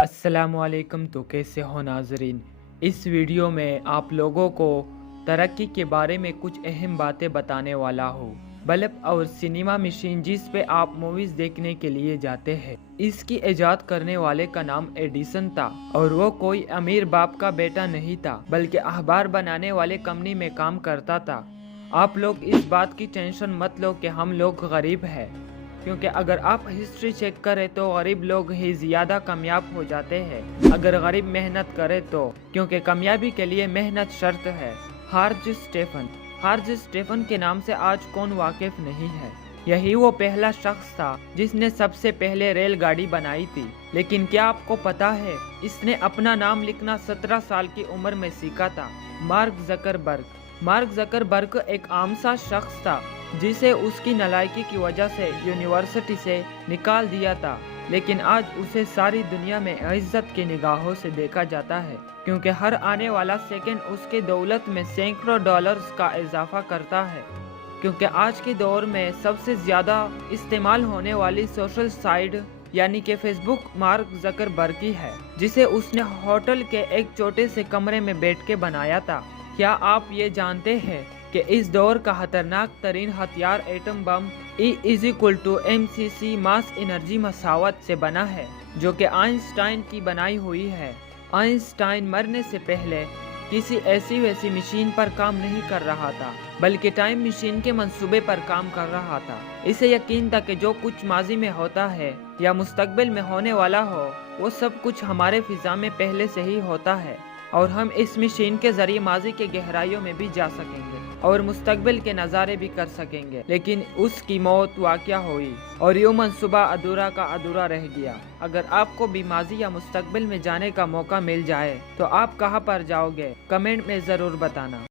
अस्सलाम वालेकुम। तो कैसे हो नाजरीन। इस वीडियो में आप लोगों को तरक्की के बारे में कुछ अहम बातें बताने वाला हूँ। बल्ब और सिनेमा मशीन जिस पे आप मूवीज देखने के लिए जाते हैं, इसकी इजाद करने वाले का नाम एडिसन था और वो कोई अमीर बाप का बेटा नहीं था, बल्कि अखबार बनाने वाले कंपनी में काम करता था। आप लोग इस बात की टेंशन मत लो कि हम लोग गरीब हैं, क्योंकि अगर आप हिस्ट्री चेक करें तो गरीब लोग ही ज़्यादा कामयाब हो जाते हैं अगर गरीब मेहनत करे तो, क्योंकि कामयाबी के लिए मेहनत शर्त है। हार्ज स्टेफन के नाम से आज कौन वाकिफ नहीं है। यही वो पहला शख्स था जिसने सबसे पहले रेलगाड़ी बनाई थी। लेकिन क्या आपको पता है, इसने अपना नाम लिखना 17 साल की उम्र में सीखा था। मार्क जकरबर्ग एक आम सा शख्स था जिसे उसकी नालायकी की वजह से यूनिवर्सिटी से निकाल दिया था, लेकिन आज उसे सारी दुनिया में इज्जत की निगाहों से देखा जाता है, क्योंकि हर आने वाला सेकंड उसके दौलत में सैकड़ों डॉलर्स का इजाफा करता है। क्योंकि आज के दौर में सबसे ज़्यादा इस्तेमाल होने वाली सोशल साइट यानी कि फेसबुक मार्क जकरबर्ग की है, जिसे उसने होटल के एक छोटे से कमरे में बैठ के बनाया था। क्या आप ये जानते हैं कि इस दौर का खतरनाक तरीन हथियार atom bomb E=mc mass energy मसावत से बना है, जो कि आइंस्टाइन की बनाई हुई है। आइंस्टाइन मरने से पहले किसी ऐसी वैसी मशीन पर काम नहीं कर रहा था, बल्कि टाइम मशीन के मंसूबे पर काम कर रहा था। इसे यकीन था कि जो कुछ माजी में होता है या मुस्तकबिल में होने वाला हो, वो सब कुछ हमारे फिजा में पहले से ही होता है और हम इस मशीन के जरिए माजी के गहराइयों में भी जा सकेंगे और मुस्तकबिल के नज़ारे भी कर सकेंगे। लेकिन उसकी मौत वाक़या हुई और यूं मंसूबा अधूरा का अधूरा रह गया। अगर आपको भी माजी या मुस्तकबिल में जाने का मौका मिल जाए तो आप कहां पर जाओगे, कमेंट में ज़रूर बताना।